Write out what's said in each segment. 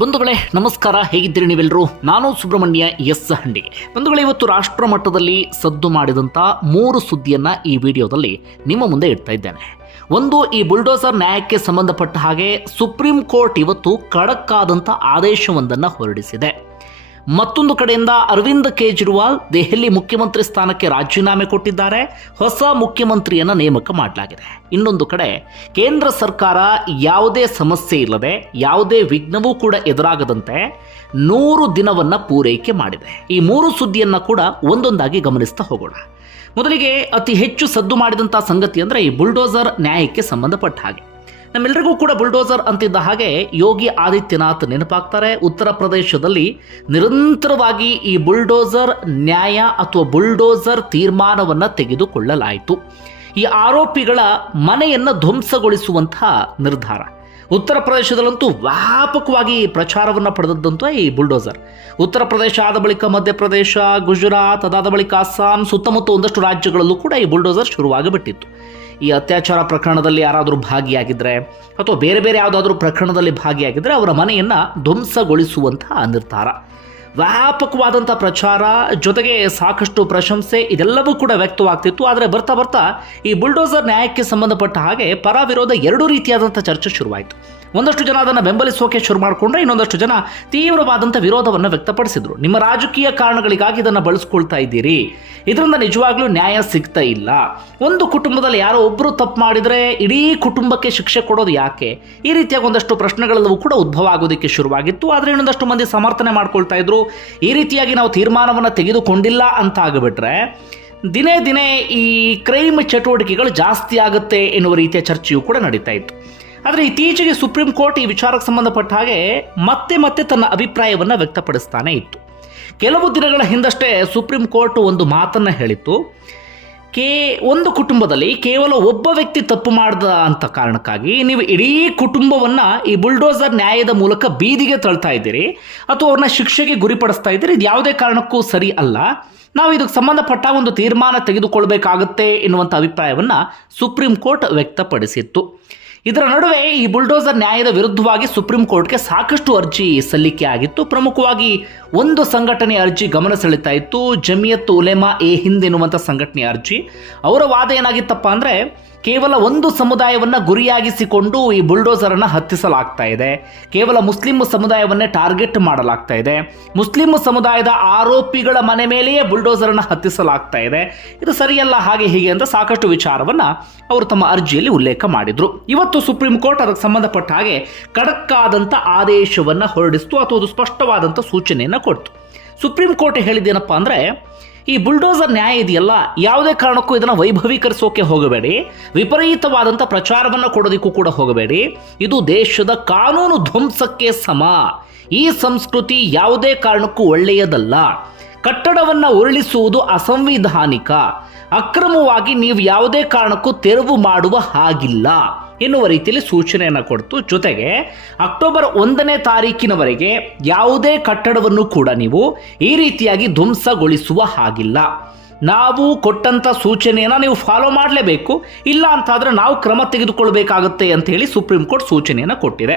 ಬಂಧುಗಳೇ, ನಮಸ್ಕಾರ. ಹೇಗಿದ್ದೀರಿ ನೀವೆಲ್ಲರೂ ನಾನು ಸುಬ್ರಹ್ಮಣ್ಯ ಎಸ್ ಹಂಡಿಗೆ. ಬಂಧುಗಳೇ, ಇವತ್ತು ರಾಷ್ಟ್ರ ಮಟ್ಟದಲ್ಲಿ ಸದ್ದು ಮಾಡಿದಂಥ ಮೂರು ಸುದ್ದಿಯನ್ನು ಈ ವಿಡಿಯೋದಲ್ಲಿ ನಿಮ್ಮ ಮುಂದೆ ಇಡ್ತಾ ಇದ್ದೇನೆ. ಒಂದು, ಈ ಬುಲ್ಡೋಸರ್ ನ್ಯಾಯಕ್ಕೆ ಸಂಬಂಧಪಟ್ಟ ಹಾಗೆ ಸುಪ್ರೀಂ ಕೋರ್ಟ್ ಇವತ್ತು ಖಡಕ್ಕಾದಂಥ ಆದೇಶವೊಂದನ್ನು ಹೊರಡಿಸಿದೆ. ಮತ್ತೊಂದು ಕಡೆಯಿಂದ ಅರವಿಂದ್ ಕೇಜ್ರಿವಾಲ್ ದೆಹಲಿ ಮುಖ್ಯಮಂತ್ರಿ ಸ್ಥಾನಕ್ಕೆ ರಾಜೀನಾಮೆ ಕೊಟ್ಟಿದ್ದಾರೆ. ಹೊಸ ಮುಖ್ಯಮಂತ್ರಿಯನ್ನ ನೇಮಕ ಮಾಡಲಾಗಿದೆ. ಇನ್ನೊಂದು ಕಡೆ, ಕೇಂದ್ರ ಸರ್ಕಾರ ಯಾವುದೇ ಸಮಸ್ಯೆ ಇಲ್ಲದೆ, ಯಾವುದೇ ವಿಘ್ನವೂ ಕೂಡ ಎದುರಾಗದಂತೆ ನೂರು ದಿನವನ್ನ ಪೂರೈಕೆ ಮಾಡಿದೆ. ಈ ಮೂರು ಸುದ್ದಿಯನ್ನ ಕೂಡ ಒಂದೊಂದಾಗಿ ಗಮನಿಸ್ತಾ ಹೋಗೋಣ. ಮೊದಲಿಗೆ ಅತಿ ಹೆಚ್ಚು ಸದ್ದು ಮಾಡಿದಂಥ ಸಂಗತಿ ಅಂದರೆ ಈ ಬುಲ್ಡೋಸರ್ ನ್ಯಾಯಕ್ಕೆ ಸಂಬಂಧಪಟ್ಟ ಹಾಗೆ. ನಮ್ಮೆಲ್ಲರಿಗೂ ಕೂಡ ಬುಲ್ಡೋಸರ್ ಅಂತಿದ್ದ ಹಾಗೆ ಯೋಗಿ ಆದಿತ್ಯನಾಥ್ ನೆನಪಾಗ್ತಾರೆ. ಉತ್ತರ ಪ್ರದೇಶದಲ್ಲಿ ನಿರಂತರವಾಗಿ ಈ ಬುಲ್ಡೋಸರ್ ನ್ಯಾಯ ಅಥವಾ ಬುಲ್ಡೋಸರ್ ತೀರ್ಮಾನವನ್ನು ತೆಗೆದುಕೊಳ್ಳಲಾಯಿತು. ಈ ಆರೋಪಿಗಳ ಮನೆಯನ್ನು ಧ್ವಂಸಗೊಳಿಸುವಂತಹ ನಿರ್ಧಾರ. ಉತ್ತರ ಪ್ರದೇಶದಲ್ಲಂತೂ ವ್ಯಾಪಕವಾಗಿ ಪ್ರಚಾರವನ್ನು ಪಡೆದದ್ದಂತೂ ಈ ಬುಲ್ಡೋಸರ್. ಉತ್ತರ ಪ್ರದೇಶ ಆದ ಬಳಿಕ ಮಧ್ಯಪ್ರದೇಶ, ಗುಜರಾತ್, ಅದಾದ ಬಳಿಕ ಅಸ್ಸಾಂ ಸುತ್ತಮುತ್ತ ಒಂದಷ್ಟು ರಾಜ್ಯಗಳಲ್ಲೂ ಕೂಡ ಈ ಬುಲ್ಡೋಸರ್ ಶುರುವಾಗಿಬಿಟ್ಟಿತ್ತು ಈ ಅತ್ಯಾಚಾರ ಪ್ರಕರಣದಲ್ಲಿ ಯಾರಾದರೂ ಭಾಗಿಯಾಗಿದ್ದರೆ ಅಥವಾ ಬೇರೆ ಬೇರೆ ಯಾವುದಾದ್ರೂ ಪ್ರಕರಣದಲ್ಲಿ ಭಾಗಿಯಾಗಿದ್ದರೆ ಅವರ ಮನೆಯನ್ನು ಧ್ವಂಸಗೊಳಿಸುವಂತಹ ನಿರ್ಧಾರ. ವ್ಯಾಪಕವಾದಂಥ ಪ್ರಚಾರ, ಜೊತೆಗೆ ಸಾಕಷ್ಟು ಪ್ರಶಂಸೆ, ಇದೆಲ್ಲವೂ ಕೂಡ ವ್ಯಕ್ತವಾಗ್ತಿತ್ತು. ಆದರೆ ಬರ್ತಾ ಬರ್ತಾ ಈ ಬುಲ್ಡೋಸರ್ ನ್ಯಾಯಕ್ಕೆ ಸಂಬಂಧಪಟ್ಟ ಹಾಗೆ ಪರ ವಿರೋಧ ಎರಡೂ ರೀತಿಯಾದಂಥ ಚರ್ಚೆ ಶುರುವಾಯಿತು. ಒಂದಷ್ಟು ಜನ ಅದನ್ನು ಬೆಂಬಲಿಸೋಕೆ ಶುರು ಮಾಡಿಕೊಂಡ್ರೆ ಇನ್ನೊಂದಷ್ಟು ಜನ ತೀವ್ರವಾದಂಥ ವಿರೋಧವನ್ನು ವ್ಯಕ್ತಪಡಿಸಿದ್ರು. ನಿಮ್ಮ ರಾಜಕೀಯ ಕಾರಣಗಳಿಗಾಗಿ ಇದನ್ನು ಬಳಸ್ಕೊಳ್ತಾ ಇದ್ದೀರಿ. ಇದರಿಂದ ನಿಜವಾಗ್ಲೂ ನ್ಯಾಯ ಸಿಗ್ತಾ ಇಲ್ಲ. ಒಂದು ಕುಟುಂಬದಲ್ಲಿ ಯಾರೋ ಒಬ್ಬರು ತಪ್ಪು ಮಾಡಿದರೆ ಇಡೀ ಕುಟುಂಬಕ್ಕೆ ಶಿಕ್ಷೆ ಕೊಡೋದು ಯಾಕೆ? ಈ ರೀತಿಯಾಗಿ ಒಂದಷ್ಟು ಪ್ರಶ್ನೆಗಳೆಲ್ಲವೂ ಕೂಡ ಉದ್ಭವ ಆಗೋದಕ್ಕೆ ಶುರುವಾಗಿತ್ತು. ಆದರೆ ಇನ್ನೊಂದಷ್ಟು ಮಂದಿ ಸಮರ್ಥನೆ ಮಾಡ್ಕೊಳ್ತಾ ಇದ್ರು. ಈ ರೀತಿಯಾಗಿ ನಾವು ತೀರ್ಮಾನವನ್ನು ತೆಗೆದುಕೊಂಡಿಲ್ಲ ಅಂತ ಆಗಿಬಿಟ್ರೆ ದಿನೇ ದಿನೇ ಈ ಕ್ರೈಮ್ ಚಟುವಟಿಕೆಗಳು ಜಾಸ್ತಿ ಆಗುತ್ತೆ ಎನ್ನುವ ರೀತಿಯ ಚರ್ಚೆಯೂ ಕೂಡ ನಡೀತಾ ಇತ್ತು. ಆದರೆ ಇತ್ತೀಚೆಗೆ ಸುಪ್ರೀಂ ಕೋರ್ಟ್ ಈ ವಿಚಾರಕ್ಕೆ ಸಂಬಂಧಪಟ್ಟ ಹಾಗೆ ಮತ್ತೆ ಮತ್ತೆ ತನ್ನ ಅಭಿಪ್ರಾಯವನ್ನು ವ್ಯಕ್ತಪಡಿಸ್ತಾನೆ ಇತ್ತು. ಕೆಲವು ದಿನಗಳ ಹಿಂದಷ್ಟೇ ಸುಪ್ರೀಂ ಕೋರ್ಟ್ ಒಂದು ಮಾತನ್ನು ಹೇಳಿತ್ತು. ಕೇ, ಒಂದು ಕುಟುಂಬದಲ್ಲಿ ಕೇವಲ ಒಬ್ಬ ವ್ಯಕ್ತಿ ತಪ್ಪು ಮಾಡಿದ ಅಂತ ಕಾರಣಕ್ಕಾಗಿ ನೀವು ಇಡೀ ಕುಟುಂಬವನ್ನು ಈ ಬುಲ್ಡೋಸರ್ ನ್ಯಾಯದ ಮೂಲಕ ಬೀದಿಗೆ ತಳ್ತಾ ಇದ್ದೀರಿ ಅಥವಾ ಅವ್ರನ್ನ ಶಿಕ್ಷೆಗೆ ಗುರಿಪಡಿಸ್ತಾ ಇದ್ದೀರಿ, ಇದು ಯಾವುದೇ ಕಾರಣಕ್ಕೂ ಸರಿ ಅಲ್ಲ. ನಾವು ಇದಕ್ಕೆ ಸಂಬಂಧಪಟ್ಟ ಒಂದು ತೀರ್ಮಾನ ತೆಗೆದುಕೊಳ್ಬೇಕಾಗುತ್ತೆ ಎನ್ನುವಂಥ ಅಭಿಪ್ರಾಯವನ್ನು ಸುಪ್ರೀಂ ಕೋರ್ಟ್ ವ್ಯಕ್ತಪಡಿಸಿತ್ತು. ಇದರ ನಡುವೆ ಈ ಬುಲ್ಡೋಸರ್ ನ್ಯಾಯದ ವಿರುದ್ಧವಾಗಿ ಸುಪ್ರೀಂ ಕೋರ್ಟ್ಗೆ ಸಾಕಷ್ಟು ಅರ್ಜಿ ಸಲ್ಲಿಕೆ ಆಗಿತ್ತು. ಪ್ರಮುಖವಾಗಿ ಒಂದು ಸಂಘಟನೆ ಅರ್ಜಿ ಗಮನ ಸೆಳೀತಾ ಇತ್ತು. ಜಮಿಯತ್ ಉಲೆಮಾ ಎ ಹಿಂದ್ ಎನ್ನುವಂಥ ಸಂಘಟನೆ ಅರ್ಜಿ. ಅವರ ವಾದ ಏನಾಗಿತ್ತಪ್ಪ ಅಂದರೆ ಕೇವಲ ಒಂದು ಸಮುದಾಯವನ್ನು ಗುರಿಯಾಗಿಸಿಕೊಂಡು ಈ ಬುಲ್ಡೋಸರನ್ನು ಹತ್ತಿಸಲಾಗ್ತಾ ಇದೆ. ಕೇವಲ ಮುಸ್ಲಿಂ ಸಮುದಾಯವನ್ನೇ ಟಾರ್ಗೆಟ್ ಮಾಡಲಾಗ್ತಾ ಇದೆ. ಮುಸ್ಲಿಂ ಸಮುದಾಯದ ಆರೋಪಿಗಳ ಮನೆ ಮೇಲೆಯೇ ಬುಲ್ಡೋಸರನ್ನು ಹತ್ತಿಸಲಾಗ್ತಾ ಇದೆ. ಇದು ಸರಿಯಲ್ಲ, ಹಾಗೆ ಹೀಗೆ ಅಂತ ಸಾಕಷ್ಟು ವಿಚಾರವನ್ನು ಅವರು ತಮ್ಮ ಅರ್ಜಿಯಲ್ಲಿ ಉಲ್ಲೇಖ ಮಾಡಿದ್ರು. ಇವತ್ತು ಸುಪ್ರೀಂ ಕೋರ್ಟ್ ಅದಕ್ಕೆ ಸಂಬಂಧಪಟ್ಟ ಹಾಗೆ ಕಡಕ್ಕಾದಂಥ ಆದೇಶವನ್ನು ಹೊರಡಿಸ್ತು, ಅಥವಾ ಅದು ಸ್ಪಷ್ಟವಾದಂಥ ಸೂಚನೆಯನ್ನು ಕೊಡ್ತು. ಸುಪ್ರೀಂ ಕೋರ್ಟ್ ಹೇಳಿದ್ದೇನಪ್ಪ ಅಂದರೆ, ಈ ಬುಲ್ಡೋಸರ್ ನ್ಯಾಯ ಇದೆಯಲ್ಲ, ಯಾವುದೇ ಕಾರಣಕ್ಕೂ ಇದನ್ನು ವೈಭವೀಕರಿಸೋಕೆ ಹೋಗಬೇಡಿ ವಿಪರೀತವಾದಂಥ ಪ್ರಚಾರವನ್ನು ಕೊಡೋದಕ್ಕೂ ಕೂಡ ಹೋಗಬೇಡಿ, ಇದು ದೇಶದ ಕಾನೂನು ಧ್ವಂಸಕ್ಕೆ ಸಮ. ಈ ಸಂಸ್ಕೃತಿ ಯಾವುದೇ ಕಾರಣಕ್ಕೂ ಒಳ್ಳೆಯದಲ್ಲ. ಕಟ್ಟಡವನ್ನು ಉರುಳಿಸುವುದು ಅಸಂವಿಧಾನಿಕ. ಅಕ್ರಮವಾಗಿ ನೀವು ಯಾವುದೇ ಕಾರಣಕ್ಕೂ ತೆರವು ಮಾಡುವ ಹಾಗಿಲ್ಲ. ಎನ್ನುವ ರೀತಿಯಲ್ಲಿ ಸೂಚನೆಯನ್ನು ಕೊಡ್ತು. ಜೊತೆಗೆ ಅಕ್ಟೋಬರ್ ಒಂದನೇ ತಾರೀಕಿನವರೆಗೆ ಯಾವುದೇ ಕಟ್ಟಡವನ್ನು ಕೂಡ ನೀವು ಈ ರೀತಿಯಾಗಿ ಧ್ವಂಸಗೊಳಿಸುವ ಹಾಗಿಲ್ಲ. ನಾವು ಕೊಟ್ಟಂಥ ಸೂಚನೆಯನ್ನು ನೀವು ಫಾಲೋ ಮಾಡಲೇಬೇಕು. ಇಲ್ಲ ಅಂತಾದರೆ ನಾವು ಕ್ರಮ ತೆಗೆದುಕೊಳ್ಬೇಕಾಗುತ್ತೆ ಅಂತ ಹೇಳಿ ಸುಪ್ರೀಂ ಕೋರ್ಟ್ ಸೂಚನೆಯನ್ನು ಕೊಟ್ಟಿದೆ.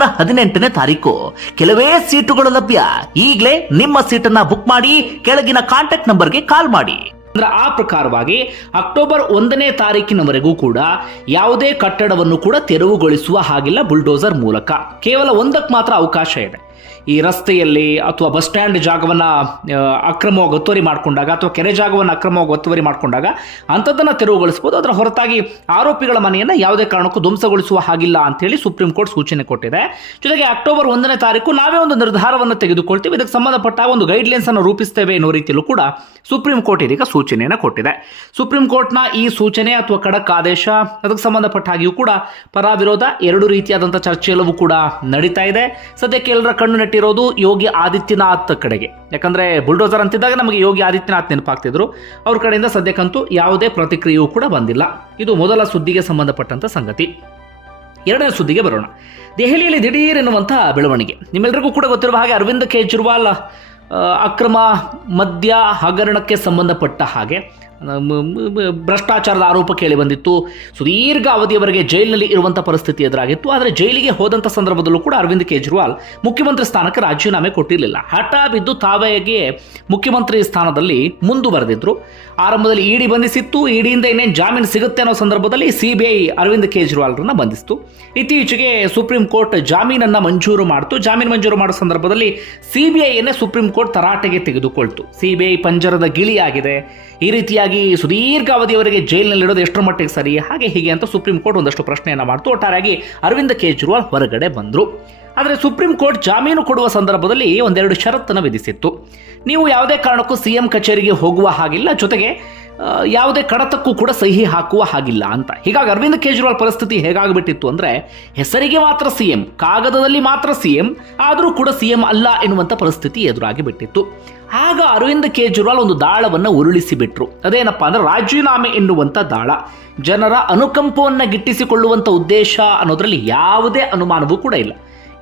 ಹದಿನೆಂಟನೇ ತಾರೀಕು. ಕೆಲವೇ ಸೀಟುಗಳು ಲಭ್ಯ. ಈಗಲೇ ನಿಮ್ಮ ಸೀಟನ್ನ ಬುಕ್ ಮಾಡಿ, ಕೆಳಗಿನ ಕಾಂಟ್ಯಾಕ್ಟ್ ನಂಬರ್ಗೆ ಕಾಲ್ ಮಾಡಿ. ಅಂದ್ರೆ ಆ ಪ್ರಕಾರವಾಗಿ ಅಕ್ಟೋಬರ್ ಒಂದನೇ ತಾರೀಕಿನವರೆಗೂ ಕೂಡ ಯಾವುದೇ ಕಟ್ಟಡವನ್ನು ಕೂಡ ತೆರವುಗೊಳಿಸುವ ಹಾಗಿಲ್ಲ ಬುಲ್ಡೋಸರ್ ಮೂಲಕ. ಕೇವಲ ಒಂದಕ್ಕೆ ಮಾತ್ರ ಅವಕಾಶ ಇದೆ. ಈ ರಸ್ತೆಯಲ್ಲಿ ಅಥವಾ ಬಸ್ ಸ್ಟ್ಯಾಂಡ್ ಜಾಗವನ್ನು ಅಕ್ರಮವಾಗಿ ಒತ್ತುವರಿ ಮಾಡಿಕೊಂಡಾಗ ಅಥವಾ ಕೆರೆ ಜಾಗವನ್ನು ಅಕ್ರಮವಾಗಿ ಒತ್ತುವರಿ ಮಾಡಿಕೊಂಡಾಗ ಅಂಥದ್ದನ್ನು ತೆರವುಗೊಳಿಸ್ಬೋದು ಅದರ ಹೊರತಾಗಿ ಆರೋಪಿಗಳ ಮನೆಯನ್ನು ಯಾವುದೇ ಕಾರಣಕ್ಕೂ ಧ್ವಂಸಗೊಳಿಸುವ ಹಾಗಿಲ್ಲ ಅಂತೇಳಿ ಸುಪ್ರೀಂ ಕೋರ್ಟ್ ಸೂಚನೆ ಕೊಟ್ಟಿದೆ. ಜೊತೆಗೆ ಅಕ್ಟೋಬರ್ ಒಂದನೇ ತಾರೀಕು ನಾವೇ ಒಂದು ನಿರ್ಧಾರವನ್ನು ತೆಗೆದುಕೊಳ್ತೀವಿ. ಇದಕ್ಕೆ ಸಂಬಂಧಪಟ್ಟ ಒಂದು ಗೈಡ್ಲೈನ್ಸ್ ಅನ್ನು ರೂಪಿಸ್ತೇವೆ ಎನ್ನುವ ರೀತಿಯಲ್ಲೂ ಕೂಡ ಸುಪ್ರೀಂ ಕೋರ್ಟ್ ಇದೀಗ ಸೂಚನೆ ಸೂಚನೆಯನ್ನು ಕೊಟ್ಟಿದೆ. ಸುಪ್ರೀಂ ಕೋರ್ಟ್ನ ಈ ಸೂಚನೆ ಅಥವಾ ಖಡಕ್ ಆದೇಶ, ಅದಕ್ಕೆ ಸಂಬಂಧಪಟ್ಟ ಹಾಗೆಯೂ ಕೂಡ ಪರ ವಿರೋಧ, ಎರಡು ರೀತಿಯಾದಂಥ ಚರ್ಚೆ ಎಲ್ಲವೂ ಕೂಡ ನಡೀತಾ ಇದೆ. ಸದ್ಯಕ್ಕೆ ಎಲ್ಲರ ಕಣ್ಣು ನೆಟ್ಟಿರೋದು ಯೋಗಿ ಆದಿತ್ಯನಾಥ್ ಕಡೆಗೆ. ಯಾಕಂದ್ರೆ ಬುಲ್ಡೋಸರ್ ಅಂತಿದ್ದಾಗ ನಮಗೆ ಯೋಗಿ ಆದಿತ್ಯನಾಥ್ ನೆನಪಾಗ್ತಿದ್ರು. ಅವ್ರ ಕಡೆಯಿಂದ ಸದ್ಯಕ್ಕಂತೂ ಯಾವುದೇ ಪ್ರತಿಕ್ರಿಯೆಯೂ ಕೂಡ ಬಂದಿಲ್ಲ. ಇದು ಮೊದಲ ಸುದ್ದಿಗೆ ಸಂಬಂಧಪಟ್ಟಂತ ಸಂಗತಿ. ಎರಡನೇ ಸುದ್ದಿಗೆ ಬರೋಣ. ದೆಹಲಿಯಲ್ಲಿ ದಿಢೀರ್ ಎನ್ನುವಂತಹ ಬೆಳವಣಿಗೆ. ನಿಮ್ಮೆಲ್ಲರಿಗೂ ಕೂಡ ಗೊತ್ತಿರುವ ಹಾಗೆ ಅರವಿಂದ್ ಕೇಜ್ರಿವಾಲ್ ಅಕ್ರಮ, ಮದ್ಯ ಹಗರಣಕ್ಕೆ ಸಂಬಂಧಪಟ್ಟ ಹಾಗೆ. ಭ್ರಷ್ಟಾಚಾರದ ಆರೋಪ ಕೇಳಿ ಬಂದಿತ್ತು. ಸುದೀರ್ಘ ಅವಧಿಯವರೆಗೆ ಜೈಲಿನಲ್ಲಿ ಇರುವಂಥ ಪರಿಸ್ಥಿತಿ ಎದುರಾಗಿತ್ತು. ಆದರೆ ಜೈಲಿಗೆ ಹೋದಂಥ ಸಂದರ್ಭದಲ್ಲೂ ಕೂಡ ಅರವಿಂದ್ ಕೇಜ್ರಿವಾಲ್ ಮುಖ್ಯಮಂತ್ರಿ ಸ್ಥಾನಕ್ಕೆ ರಾಜೀನಾಮೆ ಕೊಟ್ಟಿರಲಿಲ್ಲ. ಹಠ ಬಿದ್ದು ತಾವೇಗೆ ಮುಖ್ಯಮಂತ್ರಿ ಸ್ಥಾನದಲ್ಲಿ ಮುಂದುವರೆದಿದ್ರು. ಆರಂಭದಲ್ಲಿ ಇಡಿ ಬಂಧಿಸಿತ್ತು. ಇಡಿಯಿಂದ ಇನ್ನೇನು ಜಾಮೀನು ಸಿಗುತ್ತೆ ಅನ್ನೋ ಸಂದರ್ಭದಲ್ಲಿ ಸಿಬಿಐ ಅರವಿಂದ್ ಕೇಜ್ರಿವಾಲ್ರನ್ನ ಬಂಧಿಸಿತು. ಇತ್ತೀಚೆಗೆ ಸುಪ್ರೀಂ ಕೋರ್ಟ್ ಜಾಮೀನನ್ನು ಮಂಜೂರು ಮಾಡಿತು. ಜಾಮೀನು ಮಂಜೂರು ಮಾಡೋ ಸಂದರ್ಭದಲ್ಲಿ ಸಿಬಿಐಯನ್ನೇ ಸುಪ್ರೀಂ ಕೋರ್ಟ್ ತರಾಟೆಗೆ ತೆಗೆದುಕೊಳ್ತು. ಸಿಬಿಐ ಪಂಜರದ ಗಿಳಿಯಾಗಿದೆ. ಈ ರೀತಿಯಾಗಿ ಸುದೀರ್ಘ ಅವಧಿಯವರೆಗೆ ಎಷ್ಟರ ಮಟ್ಟಿಗೆ ಸರಿ, ಹಾಗೆ ಹೀಗೆ ಅಂತ ಸುಪ್ರೀಂ ಕೋರ್ಟ್ ಒಂದಷ್ಟು ಪ್ರಶ್ನೆಯನ್ನು ಮಾಡ್ತು. ಒಟ್ಟಾರಾಗಿ ಅರವಿಂದ್ ಕೇಜ್ರಿವಾಲ್ ಹೊರಗಡೆ ಬಂದರು. ಆದರೆ ಸುಪ್ರೀಂ ಕೋರ್ಟ್ ಜಾಮೀನು ಕೊಡುವ ಸಂದರ್ಭದಲ್ಲಿ ಒಂದೆರಡು ಷರತ್ತನ್ನು ವಿಧಿಸಿತ್ತು. ನೀವು ಯಾವುದೇ ಕಾರಣಕ್ಕೂ ಸಿಎಂ ಕಚೇರಿಗೆ ಹೋಗುವ ಹಾಗಿಲ್ಲ. ಜೊತೆಗೆ ಯಾವುದೇ ಕಡತಕ್ಕೂ ಕೂಡ ಸಹಿ ಹಾಕುವ ಹಾಗಿಲ್ಲ ಅಂತ. ಹೀಗಾಗಿ ಅರವಿಂದ್ ಕೇಜ್ರಿವಾಲ್ ಪರಿಸ್ಥಿತಿ ಹೇಗಾಗ್ಬಿಟ್ಟಿತ್ತು ಅಂದ್ರೆ, ಹೆಸರಿಗೆ ಮಾತ್ರ ಸಿಎಂ, ಕಾಗದದಲ್ಲಿ ಮಾತ್ರ ಸಿಎಂ, ಆದರೂ ಕೂಡ ಸಿಎಂ ಅಲ್ಲ ಎನ್ನುವಂಥ ಪರಿಸ್ಥಿತಿ ಎದುರಾಗಿ ಬಿಟ್ಟಿತ್ತು. ಆಗ ಅರವಿಂದ್ ಕೇಜ್ರಿವಾಲ್ ಒಂದು ದಾಳವನ್ನು ಉರುಳಿಸಿ ಬಿಟ್ರು ಅದೇನಪ್ಪ ಅಂದ್ರೆ, ರಾಜೀನಾಮೆ ಎನ್ನುವಂಥ ದಾಳ. ಜನರ ಅನುಕಂಪವನ್ನು ಗಿಟ್ಟಿಸಿಕೊಳ್ಳುವಂಥ ಉದ್ದೇಶ ಅನ್ನೋದರಲ್ಲಿ ಯಾವುದೇ ಅನುಮಾನವೂ ಕೂಡ ಇಲ್ಲ.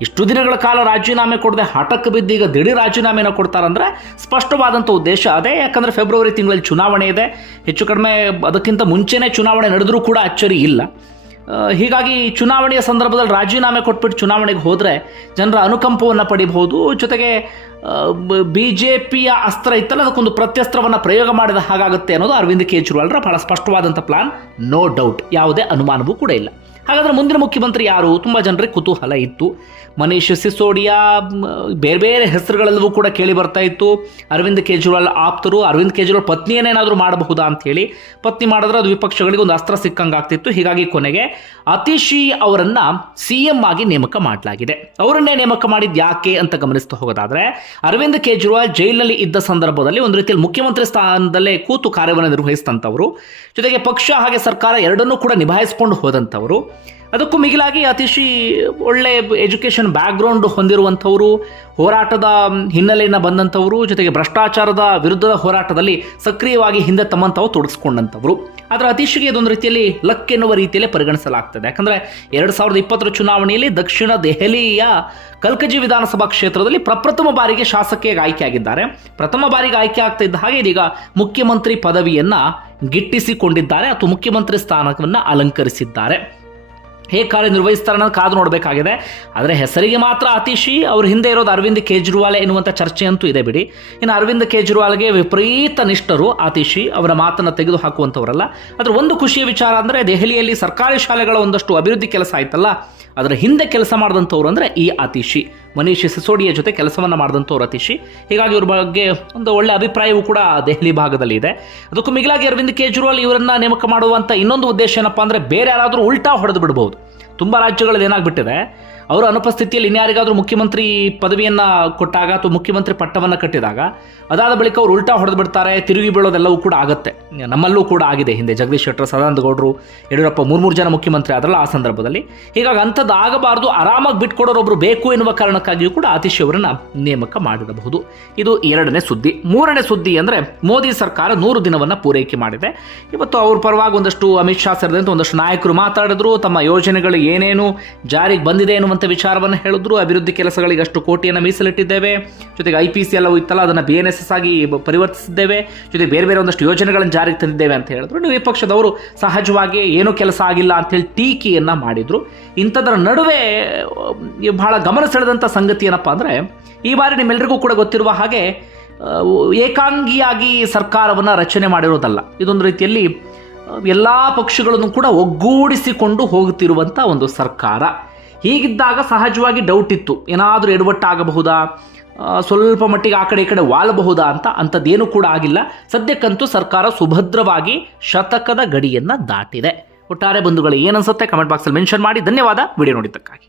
ಇಷ್ಟು ದಿನಗಳ ಕಾಲ ರಾಜೀನಾಮೆ ಕೊಡದೆ ಹಠಕ್ಕೆ ಬಿದ್ದು ಈಗ ದಿಢೀರ್ ರಾಜೀನಾಮೆನ ಕೊಡ್ತಾರಂದ್ರೆ ಸ್ಪಷ್ಟವಾದಂಥ ಉದ್ದೇಶ ಅದೇ. ಯಾಕಂದರೆ ಫೆಬ್ರವರಿ ತಿಂಗಳಲ್ಲಿ ಚುನಾವಣೆ ಇದೆ. ಹೆಚ್ಚು ಕಡಿಮೆ ಅದಕ್ಕಿಂತ ಮುಂಚೆನೇ ಚುನಾವಣೆ ನಡೆದರೂ ಕೂಡ ಅಚ್ಚರಿ ಇಲ್ಲ. ಹೀಗಾಗಿ ಚುನಾವಣೆಯ ಸಂದರ್ಭದಲ್ಲಿ ರಾಜೀನಾಮೆ ಕೊಟ್ಬಿಟ್ಟು ಚುನಾವಣೆಗೆ ಹೋದರೆ ಜನರ ಅನುಕಂಪವನ್ನು ಪಡಿಬಹುದು. ಜೊತೆಗೆ ಬಿ ಜೆ ಪಿಯ ಅಸ್ತ್ರ ಇತ್ತಲ್ಲ, ಅದಕ್ಕೊಂದು ಪ್ರತ್ಯಸ್ತ್ರವನ್ನು ಪ್ರಯೋಗ ಮಾಡಿದ ಹಾಗಾಗುತ್ತೆ ಅನ್ನೋದು ಅರವಿಂದ್ ಕೇಜ್ರಿವಾಲ್ರ ಬಹಳ ಸ್ಪಷ್ಟವಾದಂಥ ಪ್ಲಾನ್. ನೋ ಡೌಟ್ ಯಾವುದೇ ಅನುಮಾನವೂ ಕೂಡ ಇಲ್ಲ. ಹಾಗಾದ್ರೆ ಮುಂದಿನ ಮುಖ್ಯಮಂತ್ರಿ ಯಾರು? ತುಂಬ ಜನರಿಗೆ ಕುತೂಹಲ ಇತ್ತು. ಮನೀಶ್ ಸಿಸೋಡಿಯಾ ಬೇರೆ ಬೇರೆ ಹೆಸರುಗಳೆಲ್ಲವೂ ಕೂಡ ಕೇಳಿ ಬರ್ತಾ ಇತ್ತು. ಅರವಿಂದ್ ಕೇಜ್ರಿವಾಲ್ ಆಪ್ತರು, ಅರವಿಂದ್ ಕೇಜ್ರಿವಾಲ್ ಪತ್ನಿಯನ್ನೇನಾದರೂ ಮಾಡಬಹುದಾ ಅಂತ ಹೇಳಿ ಪತ್ನಿ ಮಾಡಿದ್ರೆ ಅದು ವಿಪಕ್ಷಗಳಿಗೆ ಒಂದು ಅಸ್ತ್ರ ಸಿಕ್ಕಂಗೆ ಆಗ್ತಿತ್ತು. ಹೀಗಾಗಿ ಕೊನೆಗೆ ಅತಿಶಿ ಅವರನ್ನು ಸಿ ಎಂ ಆಗಿ ನೇಮಕ ಮಾಡಲಾಗಿದೆ. ಅವರನ್ನೇ ನೇಮಕ ಮಾಡಿದ ಯಾಕೆ ಅಂತ ಗಮನಿಸ್ತಾ ಹೋಗೋದಾದ್ರೆ, ಅರವಿಂದ್ ಕೇಜ್ರಿವಾಲ್ ಜೈಲಿನಲ್ಲಿ ಇದ್ದ ಸಂದರ್ಭದಲ್ಲಿ ಒಂದು ರೀತಿಯಲ್ಲಿ ಮುಖ್ಯಮಂತ್ರಿ ಸ್ಥಾನದಲ್ಲೇ ಕೂತು ಕಾರ್ಯವನ್ನು ನಿರ್ವಹಿಸಿದಂಥವರು. ಜೊತೆಗೆ ಪಕ್ಷ ಹಾಗೆ ಸರ್ಕಾರ ಎರಡನ್ನೂ ಕೂಡ ನಿಭಾಯಿಸಿಕೊಂಡು ಹೋದಂಥವರು. ಅದಕ್ಕೂ ಮಿಗಿಲಾಗಿ ಅತಿಶಿ ಒಳ್ಳೆ ಎಜುಕೇಷನ್ ಬ್ಯಾಕ್ಗ್ರೌಂಡ್ ಹೊಂದಿರುವಂಥವರು, ಹೋರಾಟದ ಹಿನ್ನೆಲೆಯನ್ನು ಬಂದಂಥವರು, ಜೊತೆಗೆ ಭ್ರಷ್ಟಾಚಾರದ ವಿರುದ್ಧದ ಹೋರಾಟದಲ್ಲಿ ಸಕ್ರಿಯವಾಗಿ ಹಿಂದೆ ತಮ್ಮಂಥವು ತೊಡಗಿಸ್ಕೊಂಡಂಥವ್ರು. ಆದರೆ ಅತಿಶಿಗೆ ಇದೊಂದು ರೀತಿಯಲ್ಲಿ ಲಕ್ ಎನ್ನುವ ರೀತಿಯಲ್ಲಿ ಪರಿಗಣಿಸಲಾಗ್ತದೆ. ಯಾಕಂದರೆ ಎರಡು ಸಾವಿರದ ಇಪ್ಪತ್ತರ ಚುನಾವಣೆಯಲ್ಲಿ ದಕ್ಷಿಣ ದೆಹಲಿಯ ಕಲ್ಕಜಿ ವಿಧಾನಸಭಾ ಕ್ಷೇತ್ರದಲ್ಲಿ ಪ್ರಪ್ರಥಮ ಬಾರಿಗೆ ಶಾಸಕಿಯಾಗಿ ಆಯ್ಕೆಯಾಗಿದ್ದಾರೆ. ಪ್ರಥಮ ಬಾರಿಗೆ ಆಯ್ಕೆ ಆಗ್ತಾ ಇದ್ದ ಹಾಗೆ ಇದೀಗ ಮುಖ್ಯಮಂತ್ರಿ ಪದವಿಯನ್ನು ಗಿಟ್ಟಿಸಿಕೊಂಡಿದ್ದಾರೆ. ಅಥವಾ ಮುಖ್ಯಮಂತ್ರಿ ಸ್ಥಾನವನ್ನು ಅಲಂಕರಿಸಿದ್ದಾರೆ. ಹೇಗೆ ಕಾರ್ಯನಿರ್ವಹಿಸ್ತಾರೆ ಅನ್ನೋದು ಕಾದು ನೋಡಬೇಕಾಗಿದೆ. ಆದರೆ ಹೆಸರಿಗೆ ಮಾತ್ರ ಅತಿಶಿ ಅವ್ರ ಹಿಂದೆ ಇರೋದು ಅರವಿಂದ್ ಕೇಜ್ರಿವಾಲ್ ಎನ್ನುವಂಥ ಚರ್ಚೆ ಅಂತೂ ಇದೆ ಬಿಡಿ. ಇನ್ನು ಅರವಿಂದ್ ಕೇಜ್ರಿವಾಲ್ಗೆ ವಿಪರೀತ ನಿಷ್ಠರು ಆತಿಶಿ, ಅವರ ಮಾತನ್ನು ತೆಗೆದು ಹಾಕುವಂಥವರಲ್ಲ ಆದರೆ ಒಂದು ಖುಷಿಯ ವಿಚಾರ ಅಂದರೆ ದೆಹಲಿಯಲ್ಲಿ ಸರ್ಕಾರಿ ಶಾಲೆಗಳ ಒಂದಷ್ಟು ಅಭಿವೃದ್ಧಿ ಕೆಲಸ ಆಯ್ತಲ್ಲ. ಅದರ ಹಿಂದೆ ಕೆಲಸ ಮಾಡಿದಂಥವ್ರು ಅಂದರೆ ಈ ಅತಿಶಿ. ಮನೀಶ್ ಸಿಸೋಡಿಯ ಜೊತೆ ಕೆಲಸವನ್ನು ಮಾಡಿದಂಥವ್ರು ಅತಿಶಿ. ಹೀಗಾಗಿ ಇವ್ರ ಬಗ್ಗೆ ಒಂದು ಒಳ್ಳೆ ಅಭಿಪ್ರಾಯವೂ ಕೂಡ ದೆಹಲಿ ಭಾಗದಲ್ಲಿ ಇದೆ. ಅದಕ್ಕೂ ಮಿಗಿಲಾಗಿ ಅರವಿಂದ್ ಕೇಜ್ರಿವಾಲ್ ಇವರನ್ನು ನೇಮಕ ಮಾಡುವಂಥ ಇನ್ನೊಂದು ಉದ್ದೇಶ ಏನಪ್ಪ ಅಂದರೆ ಬೇರೆ ಯಾರಾದರೂ ಉಲ್ಟಾ ಹೊಡೆದು ಬಿಡ್ಬೋದು. ತುಂಬ ರಾಜ್ಯಗಳಲ್ಲಿ ಏನಾಗ್ಬಿಟ್ಟಿದೆ? ಅವರ ಅನುಪಸ್ಥಿತಿಯಲ್ಲಿ ಇನ್ಯಾರಿಗಾದರೂ ಮುಖ್ಯಮಂತ್ರಿ ಪದವಿಯನ್ನು ಕೊಟ್ಟಾಗ ಅಥವಾ ಮುಖ್ಯಮಂತ್ರಿ ಪಟ್ಟವನ್ನು ಕಟ್ಟಿದಾಗ, ಅದಾದ ಬಳಿಕ ಅವರು ಉಲ್ಟಾ ಹೊಡೆದು ಬಿಡ್ತಾರೆ, ತಿರುಗಿ ಬೀಳೋದೆಲ್ಲವೂ ಕೂಡ ಆಗುತ್ತೆ. ನಮ್ಮಲ್ಲೂ ಕೂಡ ಆಗಿದೆ. ಹಿಂದೆ ಜಗದೀಶ್ ಶೆಟ್ಟರ್, ಸದಾನಂದ ಗೌಡರು, ಯಡಿಯೂರಪ್ಪ, ಮೂರು ಜನ ಮುಖ್ಯಮಂತ್ರಿ ಆದ್ರಲ್ಲ ಆ ಸಂದರ್ಭದಲ್ಲಿ. ಹೀಗಾಗಿ ಅಂಥದ್ದು ಆಗಬಾರ್ದು, ಆರಾಮಾಗಿ ಬಿಟ್ಕೊಡೋರೊಬ್ಬರು ಬೇಕು ಎನ್ನುವ ಕಾರಣಕ್ಕಾಗಿಯೂ ಕೂಡ ಆತಿಶಿ ಅವರನ್ನ ನೇಮಕ ಮಾಡಿರಬಹುದು ಇದು ಎರಡನೇ ಸುದ್ದಿ. ಮೂರನೇ ಸುದ್ದಿ ಅಂದರೆ ಮೋದಿ ಸರ್ಕಾರ ನೂರು ದಿನವನ್ನು ಪೂರೈಕೆ ಮಾಡಿದೆ. ಇವತ್ತು ಅವ್ರ ಪರವಾಗಿ ಒಂದಷ್ಟು ಅಮಿತ್ ಶಾ ಸೇರಿದಂತೆ ಒಂದಷ್ಟು ನಾಯಕರು ಮಾತಾಡಿದ್ರು. ತಮ್ಮ ಯೋಜನೆಗಳು ಏನೇನು, ಜಾರಿಗೆ ಬಂದಿದೆ ಎನ್ನುವಂಥ ವಿಚಾರವನ್ನು ಹೇಳಿದ್ರು. ಅಭಿವೃದ್ಧಿ ಕೆಲಸಗಳಿಗೆ ಅಷ್ಟು ಕೋಟಿಯನ್ನು ಮೀಸಲಿಟ್ಟಿದ್ದೇವೆ. ಜೊತೆಗೆ ಐ ಪಿ ಸಿ ಎಲ್ಲವೂ ಇತ್ತಲ್ಲ, ಅದನ್ನು ಬಿ ಎನ್ ಎಸ್ ಎಸ್ ಆಗಿ ಪರಿವರ್ತಿಸಿದ್ದೇವೆ. ಜೊತೆಗೆ ಬೇರೆ ಬೇರೆ ಒಂದಷ್ಟು ಯೋಜನೆಗಳನ್ನು ಜಾರಿಗೆ ತಂದಿದ್ದೇವೆ ಅಂತ ಹೇಳಿದ್ರು. ನೀವು ವಿಪಕ್ಷದವರು ಸಹಜವಾಗಿ ಏನೂ ಕೆಲಸ ಆಗಿಲ್ಲ ಅಂತೇಳಿ ಟೀಕೆಯನ್ನು ಮಾಡಿದ್ರು. ಇಂಥದ್ರ ನಡುವೆ ಬಹಳ ಗಮನ ಸೆಳೆದಂಥ ಸಂಗತಿ ಏನಪ್ಪ ಅಂದರೆ, ಈ ಬಾರಿ ನಿಮ್ಮೆಲ್ಲರಿಗೂ ಕೂಡ ಗೊತ್ತಿರುವ ಹಾಗೆ ಏಕಾಂಗಿಯಾಗಿ ಸರ್ಕಾರವನ್ನು ರಚನೆ ಮಾಡಿರೋದಲ್ಲ. ಇದೊಂದು ರೀತಿಯಲ್ಲಿ ಎಲ್ಲ ಪಕ್ಷಗಳನ್ನು ಕೂಡ ಒಗ್ಗೂಡಿಸಿಕೊಂಡು ಹೋಗುತ್ತಿರುವಂಥ ಒಂದು ಸರ್ಕಾರ. ಹೀಗಿದ್ದಾಗ ಸಹಜವಾಗಿ ಡೌಟ್ ಇತ್ತು. ಏನಾದರೂ ಎಡವಟ್ಟಾಗಬಹುದಾ? ಸ್ವಲ್ಪ ಮಟ್ಟಿಗೆ ಆ ಕಡೆ ಈ ಕಡೆ ವಾಲಬಹುದಾ ಅಂತ ಅಂಥದ್ದೇನು ಕೂಡ ಆಗಿಲ್ಲ. ಸದ್ಯಕ್ಕಂತೂ ಸರ್ಕಾರ ಸುಭದ್ರವಾಗಿ ಶತಕದ ಗಡಿಯನ್ನು ದಾಟಿದೆ. ಒಟ್ಟಾರೆ ಬಂಧುಗಳು, ಏನನ್ಸುತ್ತೆ? ಕಮೆಂಟ್ ಬಾಕ್ಸಲ್ಲಿ ಮೆನ್ಷನ್ ಮಾಡಿ. ಧನ್ಯವಾದ. ವಿಡಿಯೋ ನೋಡಿದ್ದಕ್ಕಾಗಿ.